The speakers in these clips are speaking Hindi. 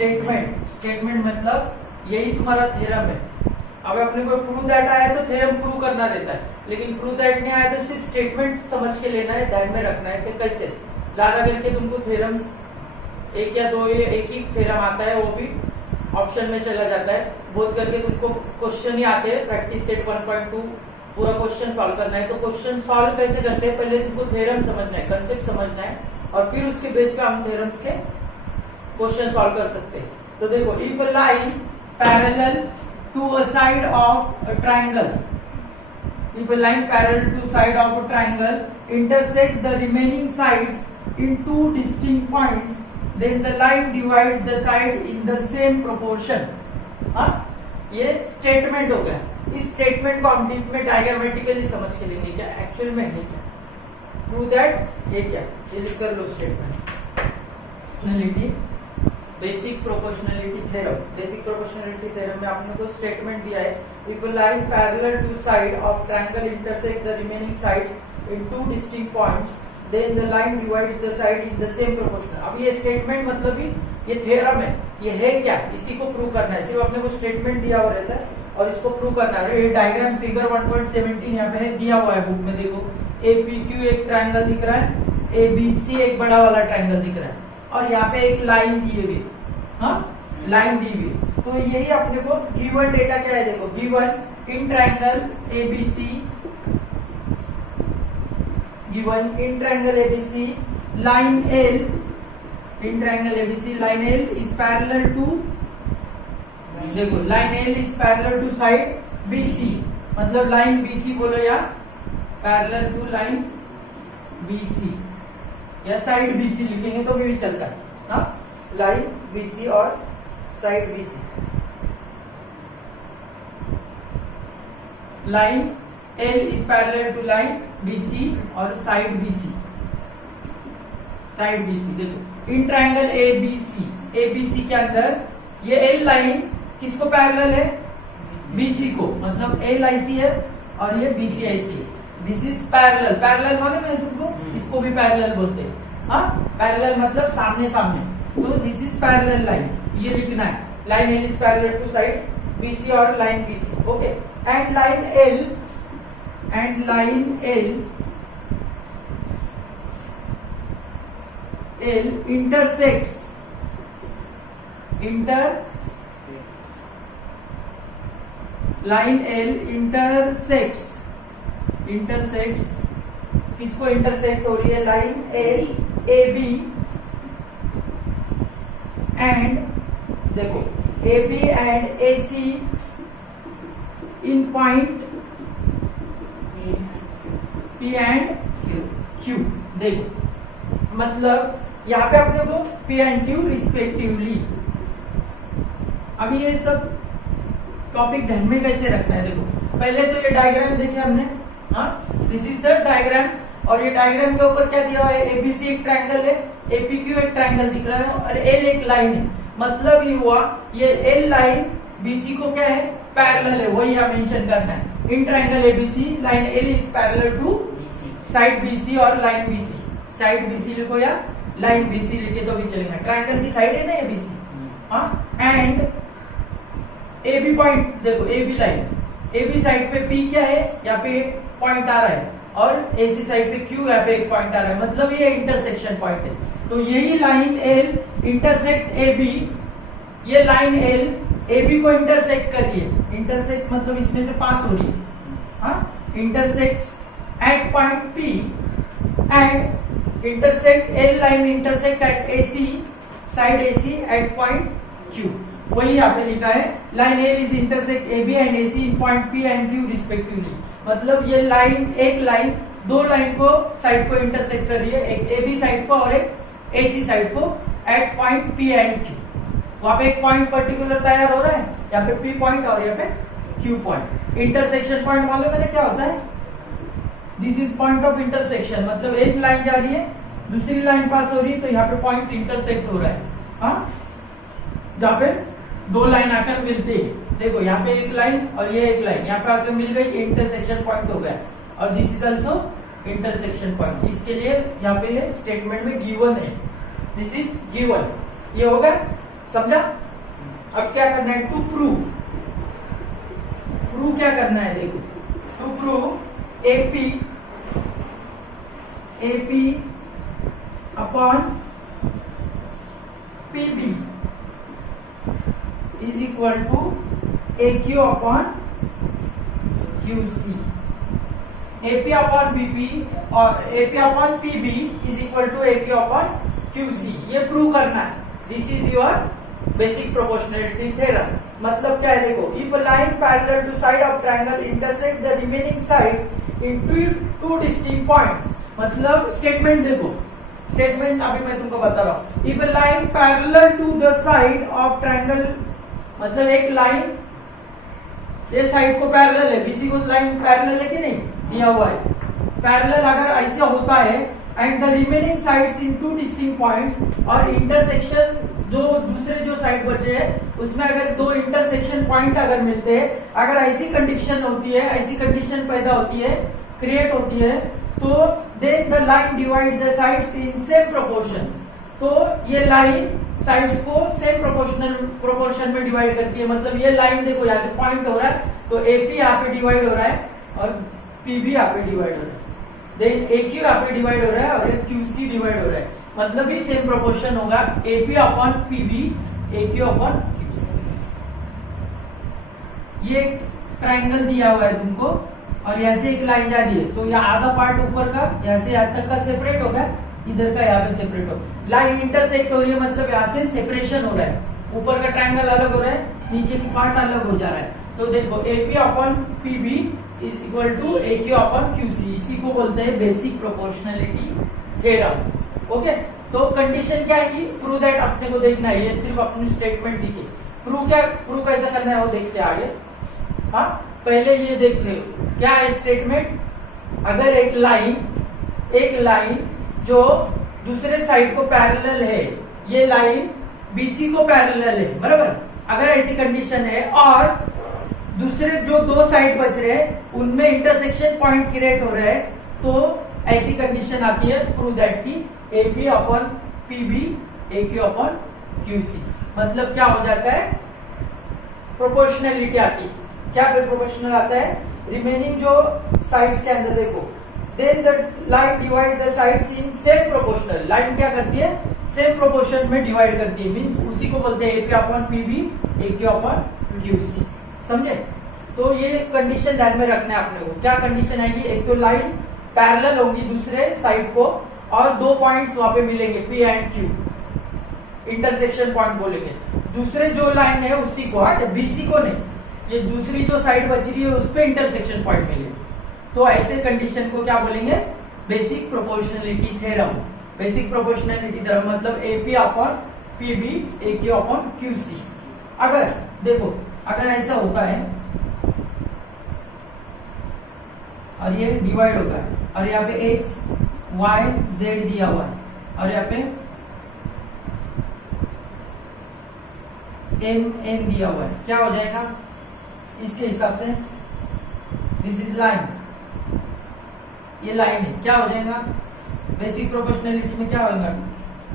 स्टेटमेंट मतलब यही तुम्हारा थ्योरम है। अब अपने को प्रूव दैट आया तो थ्योरम प्रूव करना रहता है, लेकिन प्रूव दैट नहीं आया तो सिर्फ स्टेटमेंट समझ के लेना है, ध्यान में रखना है कि कैसे। ज्यादा करके तुमको थ्योरम्स एक या दो, ये एक ही थ्योरम आता है, वो भी ऑप्शन में चला जाता है। बहुत करके तुमको क्वेश्चन ही आते हैं, प्रैक्टिस सेट 1.2 पूरा क्वेश्चन सॉल्व करना है। तो क्वेश्चन सॉल्व कैसे करते हैं, पहले तुमको थ्योरम समझना है, कंसेप्ट समझना है, और फिर उसके बेस पे हम थ्योरम्स के क्वेश्चन सॉल्व कर सकते हैं। तो देखो, if a line parallel to a side of a triangle, if a line parallel to side of a triangle intersect the remaining sides in two distinct points, then the line divides the side in the same proportion। हाँ, ये स्टेटमेंट हो गया। इस स्टेटमेंट को हम डीप में डायग्रामेटिकली समझ के लेंगे, क्या एक्चुअल में है क्या, प्रूव दैट ये क्या, ये लिख कर लो statement. Proportionality, basic proportionality theorem. Basic proportionality theorem में आपने को स्टेटमेंट दिया है, if a line parallel to side of triangle intersect the remaining sides in two distinct points, then the line divides the side in the same proportion. अब ये स्टेटमेंट मतलब ही ये थ्योरम है, ये है क्या, इसी को प्रूव करना है। सिर्फ अपने को स्टेटमेंट दिया हुआ रहता है और इसको प्रूव करना है। ये डायग्राम फिगर 1.17 यहाँ पे दिया हुआ है बुक में, देखो APQ एक ट्रायंगल दिख रहा है, ABC एक बड़ा वाला ट्रायंगल दिख रहा है, और यहाँ पे एक लाइन दी हुई, हाँ लाइन दी हुई। तो यही अपने को गिवन डेटा क्या है, देखो given in triangle ABC, given in triangle ABC line L, in triangle ABC line L is parallel to, देखो line L is parallel to side BC, मतलब लाइन BC बोलो या पैरेलल टू लाइन BC या साइड BC लिखेंगे तो भी चलता है, हाँ लाइन BC और side BC। Line L is parallel to line BC और साइड BC, साइड BC। देखो इन ट्रायंगल ABC के अंदर ये L लाइन किसको पैरेलल है, BC को, मतलब L IC है और ये BC IC है। दिस इज पैरेलल, पैरेलल मालूम है तुमको, इसको भी पैरेलल बोलते हैं, हाँ पैरेलल मतलब सामने सामने। तो दिस इज पैरेलल लाइन, ये लिखना है, line L is parallel to side BC और line BC, okay. And line L intersects line L intersects किसको इंटरसेक्ट हो रही है, लाइन L AB एंड देखो AB and AC in point P and Q। देखो मतलब यहाँ पे अपने को P एंड Q रिस्पेक्टिवली। अभी ये सब टॉपिक ध्यान में कैसे रखना है, देखो पहले तो ये डायग्राम देखे हमने, हाँ दिस इज द डायग्राम, और ये डायग्राम के ऊपर क्या दिया हुआ है, ABC एक ट्रायंगल है, APQ एक ट्रायंगल दिख रहा है और L एक लाइन है। मतलब ये हुआ ये L लाइन BC को क्या है, पैरेलल है, वही यहाँ मेंशन करना है। In triangle ABC line L is parallel to side BC और लाइन BC, साइड BC लिखो या लाइन BC लिखे तो भी चलेगा, ट्रायंगल की साइड है ना ABC, हाँ। एंड AB पॉइंट, देखो AB लाइन, AB साइड पे P क्या है, यहाँ पे एक पॉइंट आ रहा है, और AC साइड पे Q यहाँ पे एक पॉइंट आ रहा है, मतलब ये इंटरसेक्शन पॉइंट है। तो यही लाइन L इंटरसेक्ट AB, ये लाइन L AB को इंटरसेक्ट कर रही है, इंटरसेक्ट मतलब इसमें से पास हो रही है, हाँ intersect at point P and intersect L line intersect at AC, side AC at point Q। वही यहाँ पे लिखा है, line L is intersect AB and AC in point P and Q respectively. मतलब ये लाइन, एक लाइन दो लाइन को साइड को इंटरसेक्ट कर रही है, एक AB साइड को और एक AC साइड को at point P and Q। वहां पे एक पॉइंट पर्टिकुलर तैयार हो रहा है, यहाँ पे P पॉइंट और यहाँ पे Q पॉइंट। इंटरसेक्शन पॉइंट मालूम है क्या होता है, this is point of intersection, मतलब एक लाइन जा रही है दूसरी लाइन पास हो रही है, तो यहाँ पे पॉइंट इंटरसेक्ट हो रहा है, हाँ जहाँ पे दो लाइन आकर मिलती है। देखो यहाँ पे एक लाइन और ये एक लाइन यहाँ पे आकर मिल गई, इंटरसेक्शन पॉइंट हो गया, और this is also intersection point. इसके लिए यहाँ पे स्टेटमेंट में गिवन है, दिस इज गिवन, ये होगा समझा? अब क्या करना है? टू प्रूव क्या करना है? देखो, to prove AP upon PB is equal to AQ upon QC। AP upon BP और AP upon PB is equal to AQ upon QC। ये प्रूव करना है। This is your basic proportionality theorem. मतलब क्या है? देखो, if a line parallel to side of triangle intersect the remaining sides in two distinct points. मतलब स्टेटमेंट देखो, स्टेटमेंट अभी मैं तुमको बता रहा हूं। If a line parallel to the side of triangle, मतलब एक लाइन ये साइड को पैरेलल है, बीसी को लाइन पैरेलल है कि नहीं? दिया हुआ है। पैरेलल अगर ऐसा होता है and the remaining sides in two distinct points, और इंटरसेक्शन जो दूसरे जो साइड बचे हैं उसमें अगर दो इंटरसेक्शन पॉइंट अगर मिलते हैं, अगर ऐसी कंडीशन होती है, ऐसी कंडीशन पैदा होती है, क्रिएट होती है, तो then the line divide the sides in same proportion. तो ये लाइन साइड्स को सेम प्रोपोर्शन में डिवाइड करती है। मतलब ये लाइन देखो यहाँ से पॉइंट हो रहा है, तो AP यहाँ पे डिवाइड हो रहा है और PB यहाँ पे डिवाइड हो रहा है, देन AQ यहाँ पे डिवाइड हो रहा है और ये QC डिवाइड हो रहा है। मतलब भी सेम प्रोपोर्शन होगा AP upon PB, AQ upon QC। ये ट्रायंगल दिया हुआ है तुमको और यहाँ से एक लाइन जा रही है, तो यहाँ आधा पार्ट ऊपर का यहाँ से यहाँ तक का सेपरेट होगा, इधर का यहाँ पे सेपरेट होगा। लाइन इंटरसेक्ट हो रही है, मतलब यहाँ से सेपरेशन हो रहा है, ऊपर का ट्रायंगल अलग हो रहा है, नीचे की पार्ट अलग हो जा रहा है। तो देखो AP upon PB is equal to AQ upon QC। इसी को बोलते हैं बेसिक प्रोपोर्शनलिटी थ्योरम। ओके, तो कंडीशन क्या है? प्रूव दैट अपने को देखना है, ये सिर्फ अपनी स्टेटमेंट दिखे। प्रूव कैसा करना है वो देखते हैं आगे। हाँ, पहले ये देख ले क्या है स्टेटमेंट। अगर एक लाइन जो दूसरे साइड को पैरेलल है, ये लाइन BC को पैरेलल है, बराबर? अगर ऐसी कंडीशन है और दूसरे जो दो साइड बच रहे हैं उनमें इंटरसेक्शन पॉइंट क्रिएट हो रहे हैं, तो ऐसी कंडीशन आती है प्रूव दैट की AP upon PB, AQ upon QC। मतलब क्या हो जाता है? प्रोपोर्शनलिटी आती है। क्या प्रोपोर्शनल आता है? रिमेनिंग जो साइड्स के अंदर देखो, then the line divide the sides in same proportional. Line क्या करती है? सेम प्रोपोर्शन में डिवाइड करती है, मींस उसी को बोलते हैं AP upon PB, AQ upon QC। समझे? तो ये कंडीशन ध्यान में रखना है अपने को। क्या कंडीशन आएगी? एक तो लाइन पैरेलल होगी दूसरे साइड को और दो पॉइंट्स वहां पे मिलेंगे P and Q, intersection point बोलेंगे। दूसरे जो लाइन है उसी को, BC को नहीं, ये दूसरी जो साइड बच रही है उस पे इंटरसेक्शन पॉइंट मिलेंगे। तो ऐसे कंडीशन को क्या बोलेंगे? Basic proportionality theorem. Basic proportionality theorem मतलब AP upon PB, AQ upon QC। अगर देखो, अगर ऐसा होता है और ये डिवाइड होता है और यहाँ पे X, Y, Z दिया हुआ है और यहाँ पे M, N दिया हुआ है, क्या हो जाएगा इसके हिसाब से? दिस इज लाइन, ये लाइन है, क्या हो जाएगा? बेसिक प्रोपोर्शनलिटी में क्या होगा?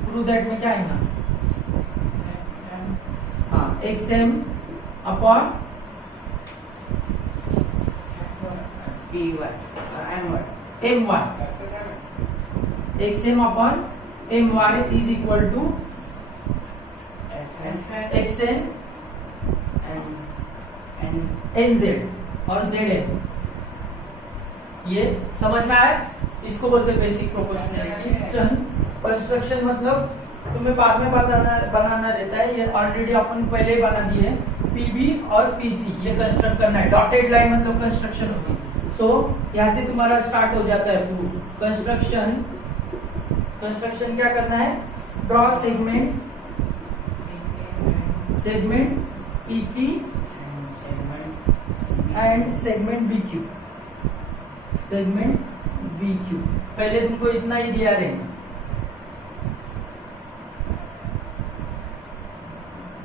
प्रूव दैट में क्या आएगा? हाँ, XM upon M1, XM upon MY is equal to XN NZ और ZN। ये समझ में आया? इसको बोलते हैं बेसिक प्रोपोर्शनलिटी। कंस्ट्रक्शन मतलब तुम्हें बाद में बनाना रहता है, ये ऑलरेडी अपन पहले ही बना दिए हैं। PB और PC ये कंस्ट्रक्ट करना है। डॉटेड लाइन मतलब कंस्ट्रक्शन होती है। सो यहाँ से तुम्हारा स्टार्ट हो जाता है कंस्ट्रक्शन। कंस्ट्रक्शन क्या करना है? Draw segment PC and segment BQ। Segment BQ पहले तुमको इतना ही दिया रहेगा,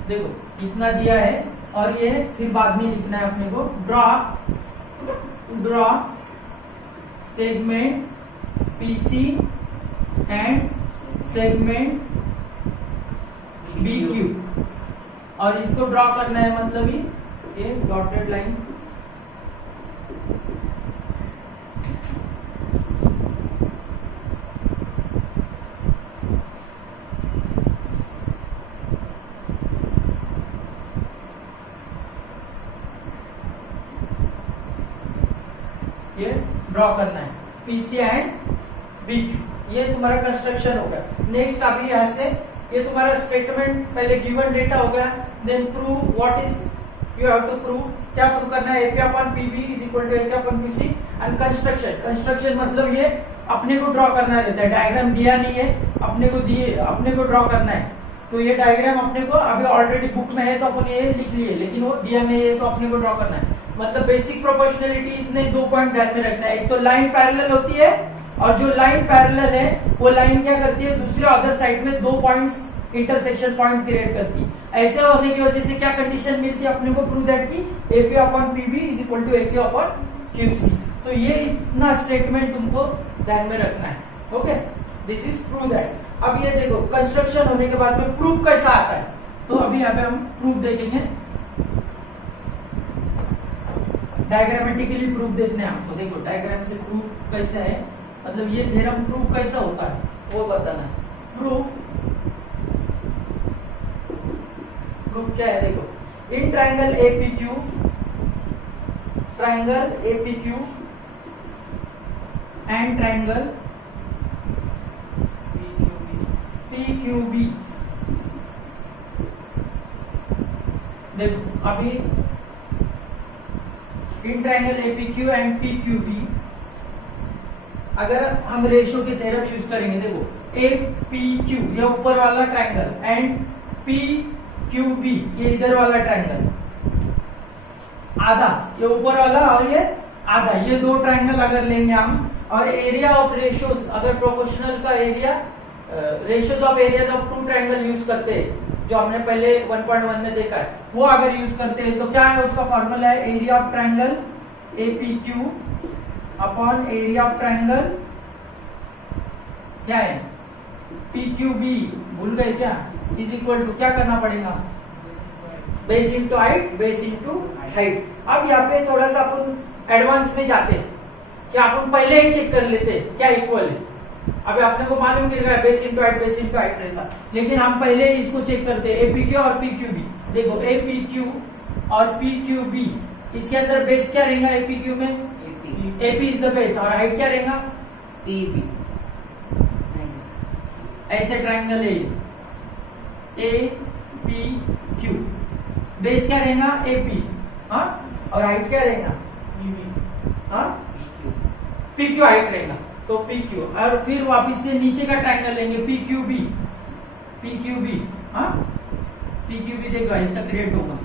देखो इतना दिया है और ये फिर बाद में लिखना है अपने को। Draw segment PC and segment BQ। और इसको ड्रॉ करना है, मतलब ये डॉटेड लाइन, ये ड्रॉ करना है पीसी एंड बीक्यू। ये तुम्हारा कंस्ट्रक्शन हो गया। नेक्स्ट अभी यहां से ये तुम्हारा स्टेटमेंट, पहले गिवन डेटा हो गया, then prove what is you have to prove, क्या प्रूव करना है, AP upon PV is equal to AK upon PC। And construction मतलब ये अपने को ड्रॉ करना रहता है, डायग्राम दिया नहीं है, अपने को ड्रॉ करना है। तो ये डायग्राम अपने को अभी ऑलरेडी बुक में है तो अपन ये लिख लिए, लेकिन वो दिया नहीं है तो अपने को ड्रॉ करना है। मतलब बेसिक प्रोपोर्शनलिटी इतने 2 पॉइंट ध्यान में रखना है। एक तो लाइन पैरेलल होती है, और जो लाइन पैरेलल है वो लाइन क्या करती है, दूसरे अदर साइड में 2 पॉइंट्स इंटरसेक्शन पॉइंट क्रिएट करती है। ऐसे होने की वजह से क्या कंडीशन मिलती है अपने को, प्रूव दैट की AP upon PV is equal to AK upon QC। तो ये इतना स्टेटमेंट तुमको ध्यान में रखना है। Okay, this is prove that. अब ये देखो कंस्ट्रक्शन होने के बाद में प्रूफ कैसा आता है, तो अभी यहाँ पे हम प्रूफ देखेंगे। डायग्रामेटिकली प्रूफ देखने हैं हमको। देखो डायग्राम से प्रूफ कैसा है, मतलब ये थ्योरम प्रूफ कैसा होता है वो बताना है। प्रूफ क्या है, देखो in triangle APQ, triangle APQ and triangle PQB। देखो अभी इन ट्रायंगल APQ एंड PQB अगर हम रेशियो के थ्योरम यूज करेंगे, देखो APQ ये ऊपर वाला ट्रायंगल एंड PQB ये इधर वाला ट्रायंगल, आधा ये ऊपर वाला और ये आधा, ये 2 ट्रायंगल अगर लेंगे हम, और एरिया ऑफ रेशियोज अगर प्रोपोर्शनल का area, ratios of areas of 2 triangle use करते हैं जो हमने पहले 1.1 में देखा है, वो अगर यूज करते हैं तो क्या है उसका फॉर्मूला है, area of triangle APQ upon area of triangle क्या है PQB, भूल गए क्या, इज इक्वल टू क्या करना पड़ेगा, base into height, base into height. अब यहाँ पे थोड़ा सा अपन एडवांस में जाते हैं, क्या अपन पहले ही चेक कर लेते हैं क्या इक्वल है। अभी आपने को मालूम गिर गया base into height, base into height रहता, लेकिन हम पहले ही इसको चेक करते हैं APQ और PQB। देखो APQ और PQB, इसके अंदर बेस क्या रहेगा APQ में, AP इज द बेस, और हाइट क्या रहेगा PB। ऐसे ट्रायंगल है APQ, बेस क्या रहेगा AP, हाँ, और हाइट क्या रहेगा हाँ PQ हाइट रहेगा, तो PQ। और फिर वापिस से नीचे का ट्रायंगल लेंगे PQB, हाँ PQB देखो ऐसा क्रिएट होगा,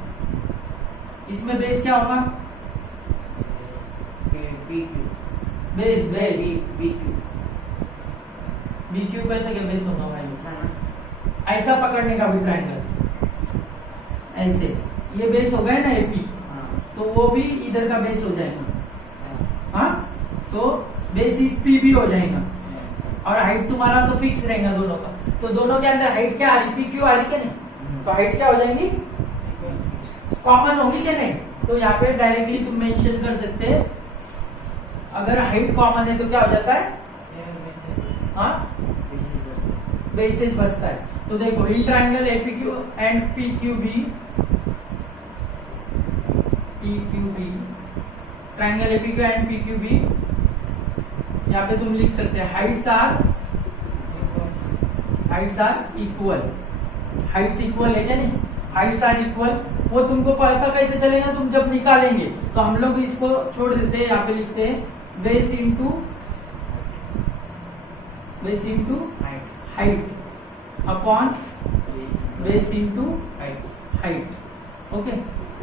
इसमें बेस क्या होगा बेस BQ कैसे क्या बेस होगा भाई, ऐसा पकड़ने का भी ट्रायंगल, ऐसे ये बेस हो गया ना AP, तो वो भी इधर का बेस हो जाएगा, हाँ तो बेस इज PB हो जाएगा, और हाइट तुम्हारा तो फिक्स रहेगा दोनों का, तो दोनों के अंदर हाइट क्या आ रही, PQ आ रही क्या नहीं, तो हाइट क्या हो जाएगी कॉमन होगी क्या नहीं, तो यहाँ पे डायरेक्टली तुम मेंशन कर सकते हैं, अगर हाइट कॉमन है तो क्या हो जाता है, हाँ बेसिस बचता है। तो देखो in triangle APQ and PQB, triangle APQ and PQB, यहाँ पे तुम लिख सकते हैं heights are equal, heights equal है क्या नहीं, हाइट्स आर इक्वल। वो तुमको पता कैसे चलेगा, तुम जब निकालेंगे तो हम लोग इसको छोड़ देते हैं, यहाँ पे लिखते हैं base into height upon base into height. Okay,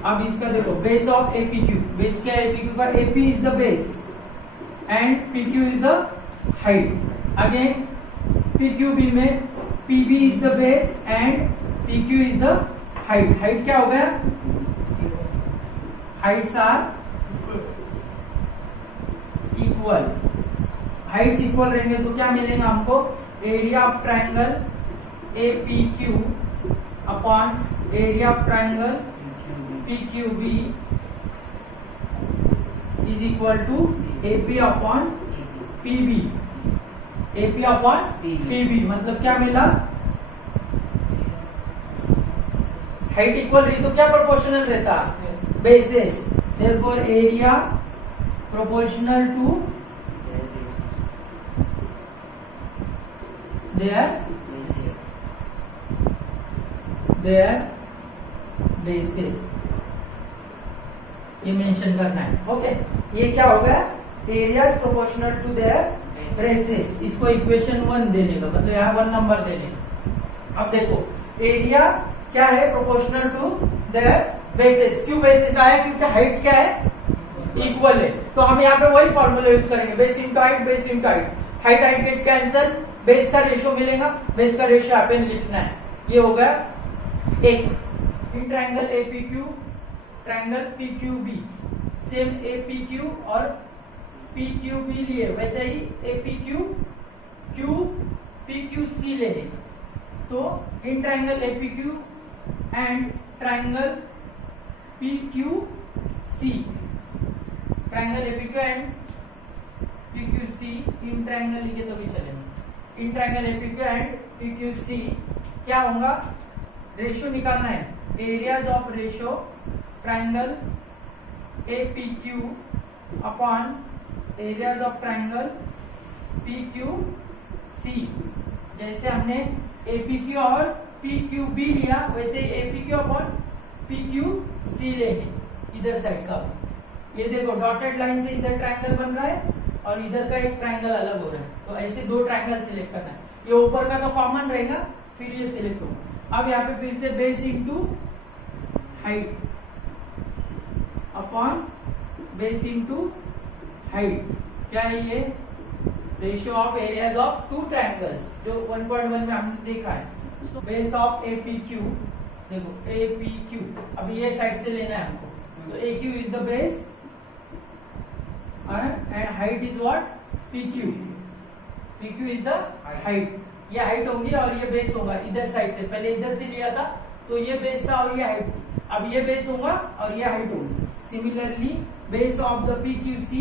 अब इसका देखो बेस ऑफ APQ, बेस क्या है APQ का, AP is the base and PQ is the height. Again PQB में PB is the base and PQ is the height. Height क्या हो गया, heights are equal, heights equal रहेंगे तो क्या मिलेगा हमको, area of triangle APQ upon area of triangle PQB is equal to AP upon PB। AP upon PB मतलब क्या मिला, हाइट इक्वल रही तो क्या प्रोपोर्शनल रहता, basis. Therefore area proportional to their basis, ये मेंशन करना है। ओके, ये क्या होगा, area is proportional to their basis. इसको इक्वेशन 1 देने का मतलब यहाँ 1 नंबर देने का। अब देखो एरिया क्या है, प्रोपोर्शनल टू देयर बेसिस। क्यों बेसिस आया, क्योंकि हाइट क्या है, इक्वल है। तो हम यहाँ पे वही फॉर्मूला यूज करेंगे, base into height, base into height, height height get cancel, base का रेशियो मिलेगा, बेस का रेशियो आप लिखना है। ये हो गया एक। इन triangle APQ, triangle PQB, same APQ और PQB लिए वैसे ही APQ PQC लेने। तो इन triangle APQ and triangle PQC, triangle APQ and PQC, in triangle लिखे तो भी चलेगा। इन ट्रायंगल APQ एंड PQC क्या होगा, रेशियो निकालना है, areas of ratio triangle APQ upon areas of triangle PQC। जैसे हमने APQ और PQB लिया वैसे APQ अपॉन PQC लेंगे इधर साइड का। ये देखो डॉटेड लाइन से इधर ट्रायंगल बन रहा है और इधर का एक ट्रायंगल अलग हो रहा है, तो ऐसे 2 ट्रायंगल सिलेक्ट करना है। ये ऊपर का तो कॉमन रहेगा, फिर ये सिलेक्ट होगा। अब यहाँ पे फिर से base into height upon base into height, क्या है ये, ratio of areas of 2 triangles जो 1.1 में हमने देखा है। बेस ऑफ APQ, देखो APQ, अभी ये साइड से लेना है हमको, तो AQ is the base and height is what, PQ is the height। ये हाइट होगी और ये बेस होगा इधर साइड से, पहले इधर से लिया था तो ये बेस था और ये हाइट थी, अब ये बेस होगा और ये हाइट होगी। Similarly base of the PQC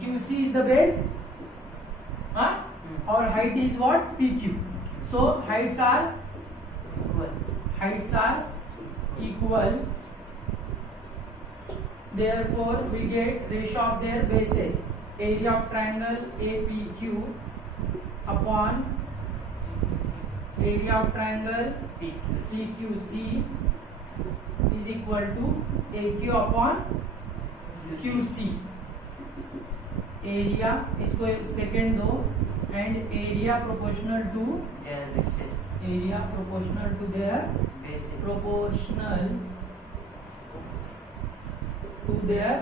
QC is the base, और height is what, PQ। so heights are equal, therefore we get ratio of their bases, area of triangle APQ upon area of triangle PQC is equal to AQ upon QC। Area इसको सेकेंड दो, and area proportional to their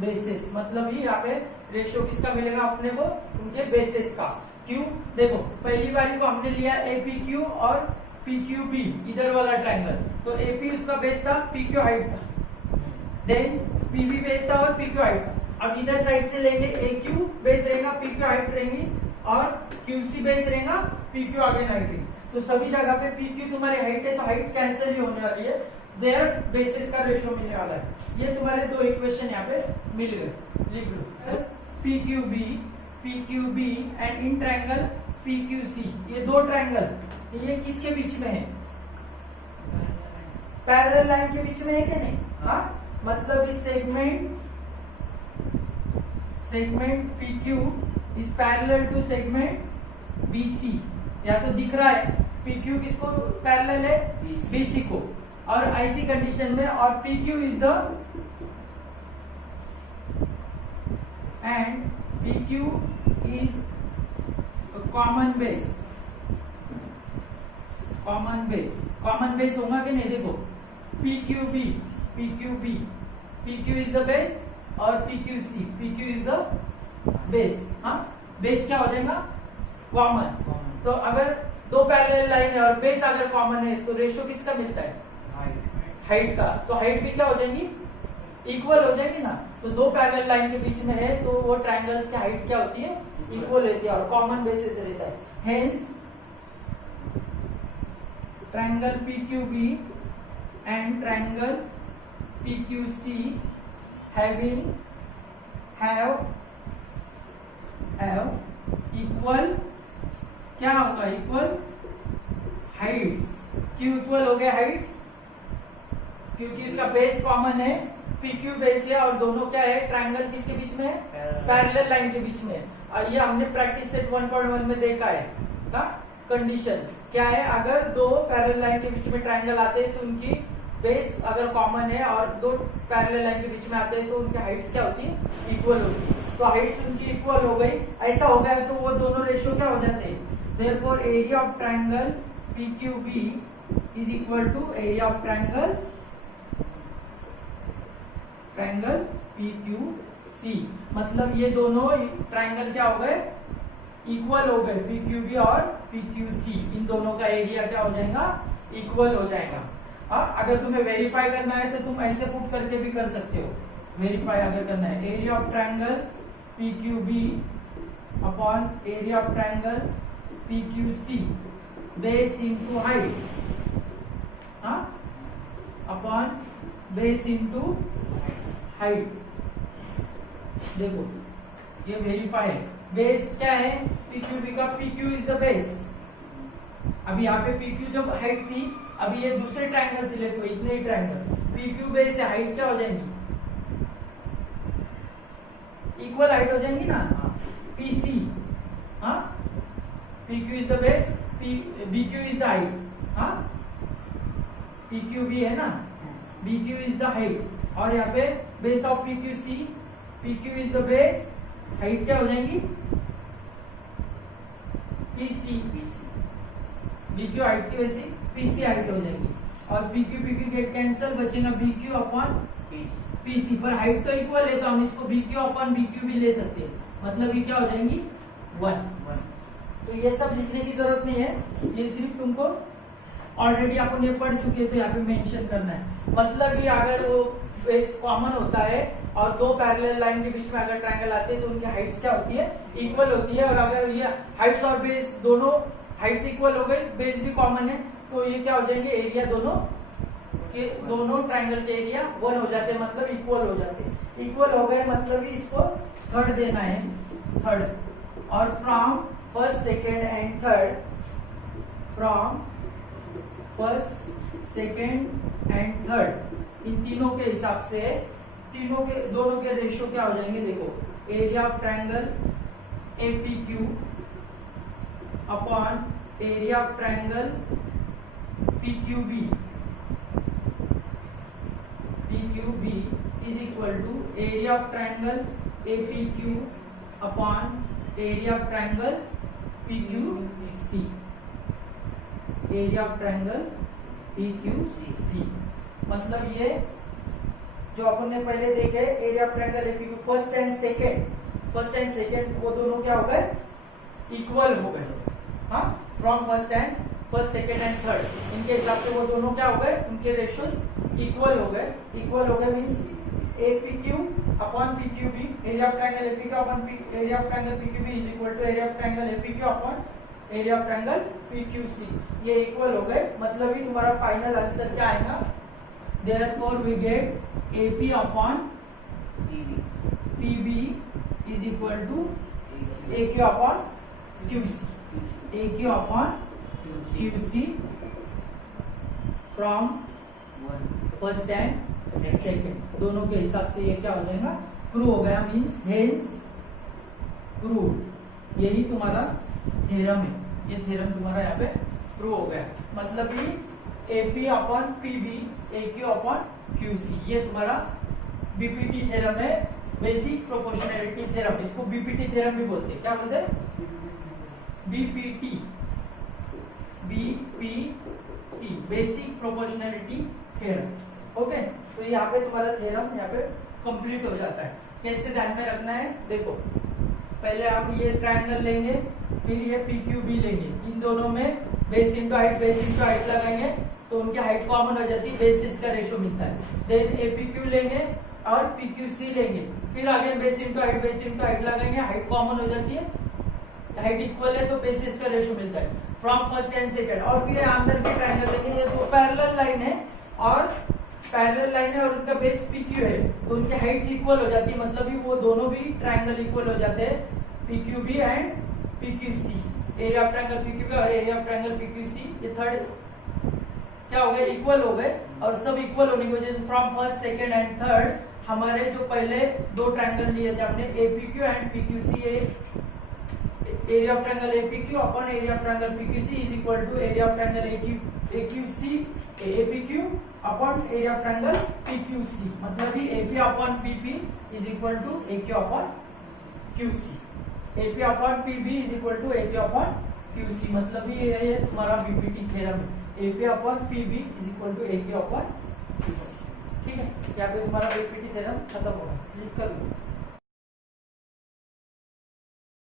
basis। मतलब ही यहाँ पे रेशियो किसका मिलेगा अपने को, उनके बेसिस का। क्यों, देखो पहली बारी को हमने लिया APQ और PQB इधर वाला ट्रायंगल, तो AP उसका बेस था, PQ हाइट था, देन PB बेस था और PQ हाइट था। अब इधर साइड से लेंगे, AQ बेस रहेगा, PQ हाइट रहेंगी, और QC बेस रहेगा, PQ आगे हाइट रहेगी। तो सभी जगह पे PQ तुम्हारी हाइट है तो हाइट कैंसिल ही होने वाली है, देयर बेसिस का रेशियो मिलने वाला है। ये तुम्हारे 2 इक्वेशन यहाँ पे मिल गए, लिख लो। PQB and in triangle PQC, ये 2 ट्रायंगल, ये किसके बीच में है, पैरेलल लाइन के बीच में है कि नहीं, मतलब इस segment PQ is parallel to segment BC। या तो दिख रहा है PQ किसको पैरेलल है, BC को, और ऐसी कंडीशन में, और PQ is the end PQ is common base होगा कि नहीं, देखो PQ इज द बेस और PQ is the base. Base क्या हो जाएगा, कॉमन। तो अगर 2 पैरेलल लाइन है और बेस अगर कॉमन है तो रेशियो किसका मिलता है, हाइट का। तो हाइट भी क्या हो जाएगी, इक्वल हो जाएगी ना। तो दो पैरेलल लाइन के बीच में है तो वो ट्रायंगल्स की हाइट क्या होती है, इक्वल रहती है और कॉमन बेसिस रहता है। Hence triangle PQB and triangle PQC have equal, क्या होगा, इक्वल हाइट्स। क्यों इक्वल हो गया हाइट्स? क्योंकि इसका बेस कॉमन है, PQ बेस है और दोनों क्या है, ट्रायंगल किसके बीच में है, पैरेलल लाइन के बीच में। और ये हमने प्रैक्टिस सेट 1.1 में देखा है ना। कंडीशन क्या है, अगर दो पैरेलल लाइन के बीच में ट्रायंगल आते हैं तो उनकी बेस अगर कॉमन है और दो पैरेलल लाइन के बीच में आते हैं तो उनकी हाइट्स क्या होती है, इक्वल होती है। तो हाइट्स उनकी इक्वल हो गई, ऐसा हो गया तो वो दोनों रेशियो क्या हो जाते हैं। Therefore area of triangle PQB is equal to area of triangle PQC। मतलब ये दोनों ट्रायंगल क्या हो गए, इक्वल हो गए, PQB और PQC, इन दोनों का एरिया क्या हो जाएगा, इक्वल हो जाएगा। अगर तुम्हें वेरीफाई करना है तो तुम ऐसे पुट करके भी कर सकते हो। वेरीफाई अगर करना है, area of triangle PQB upon area of triangle PQC base into height, upon base into height. देखो ये वेरीफाई है। बेस क्या है PQB का, PQ इज द बेस। अभी यहाँ पे PQ जब हाइट थी, अभी ये दूसरे ट्रायंगल सिलेक्ट हुए, इतने ही ट्रायंगल, PQ बेस से हाइट क्या हो जाएंगी, इक्वल हाइट हो जाएंगी ना। PC, PQ is the base, BQ is the height. PQB है ना, BQ इज द हाइट, और यहाँ पे base of PQC, PQ is the base, height क्या हो जाएंगी, PC, BQ हाइट की वजह से PC हाइट हो जाएगी, और PQ गेट कैंसिल, बचेगा BQ अपॉन PC। पर हाइट तो इक्वल है तो हम इसको BQ अपॉन BQ भी ले सकते हैं, मतलब ये क्या हो जाएंगी 1। तो ये सब लिखने की जरूरत नहीं है, ये सिर्फ तुमको ऑलरेडी अपन ये पढ़ चुके थे, यहाँ पे मेंशन करना है। मतलब ये अगर वो बेस कॉमन होता है और दो पैरेलल लाइन के बीच में अगर ट्रायंगल आते हैं तो उनकी हाइट्स क्या होती है, इक्वल होती है। और अगर ये हाइट्स और बेस दोनों हाइट्स इक्वल हो गई, बेस भी कॉमन है, तो ये क्या हो जाएंगे, एरिया दोनों ट्रायंगल के एरिया 1 हो जाते हैं, मतलब इक्वल हो जाते हैं। इक्वल हो गए मतलब ही इसको थर्ड देना है, थर्ड। और from first second and third, from first second and third, इन तीनों के हिसाब से दोनों के रेशियो क्या हो जाएंगे, देखो area of triangle APQ upon area of triangle PQB is equal to area of triangle APQ upon area of triangle PQC, area of triangle PQC। मतलब ये जो अपन ने पहले देखे area of triangle APQ first and second वो दोनों क्या हो गए, इक्वल हो गए। From first second and third, इनके हिसाब से वो दोनों क्या हो गए, उनके रेशियोस इक्वल हो गए मींस APQ अपॉन PQB, area of triangle APQ upon area of triangle PQB is equal to area of triangle APQ upon area of triangle PQC। ये इक्वल हो गए, मतलब ही तुम्हारा फाइनल आंसर क्या आएगा, therefore we get AP upon PB is equal to AQ upon QC, AQ upon QC from first and second, दोनों के हिसाब से ये क्या हो जाएगा, प्रूव हो गया, मींस हेंस प्रूव। यही तुम्हारा थ्योरम है, ये थ्योरम तुम्हारा यहाँ पे प्रूव हो गया। मतलब ये AP upon PB AQ upon QC, ये तुम्हारा BPT थ्योरम है, बेसिक प्रोपोर्शनैलिटी थ्योरम। इसको BPT थ्योरम भी बोलते हैं, क्या बोलते हैं, BPT basic proportionality theorem. Okay, तो यहाँ पे तुम्हारा थ्योरम यहाँ पे कंप्लीट हो जाता है। कैसे ध्यान में रखना है, देखो पहले आप ये ट्रायंगल लेंगे, फिर ये PQB लेंगे, इन दोनों में बेस इंटू हाइट लगाएंगे तो उनकी हाइट कॉमन हो जाती है, बेसिस का रेशियो मिलता है। देन APQ लेंगे, और PQC लेंगे, फिर आगे बेस इंटू हाइट लगाएंगे, हाइट कॉमन हो जाती है, हाइट इक्वल है तो बेसिस का रेशियो मिलता है फ्रॉम फर्स्ट एंड सेकंड। और फिर अंदर के ट्रायंगल लेंगे, ये दो पैरेलल लाइन है और उनका बेस PQ है तो उनकी हाइट्स इक्वल हो जाती है, मतलब भी वो दोनों भी ट्रायंगल इक्वल हो जाते हैं, PQB and PQC, area of triangle PQB और एरिया ऑफ ट्रायंगल PQC। ये थर्ड क्या हो गए, इक्वल हो गए। और सब इक्वल होने की वजह से from first second and third हमारे जो पहले दो ट्रायंगल लिए थे हमने APQ and PQC, area of triangle APQ upon area of triangle PQC is equal to area of triangle AQC APQ upon area of triangle PQC, मतलब ही AP upon PP is equal to AQ upon QC, AP upon PB is equal to AQ upon QC, मतलब ही ये है तुम्हारा BPT theorem, AP upon PB is equal to AQ upon QC। ठीक है, यहाँ पे तुम्हारा BPT थ्योरम खत्म होगा, लिख कर लो।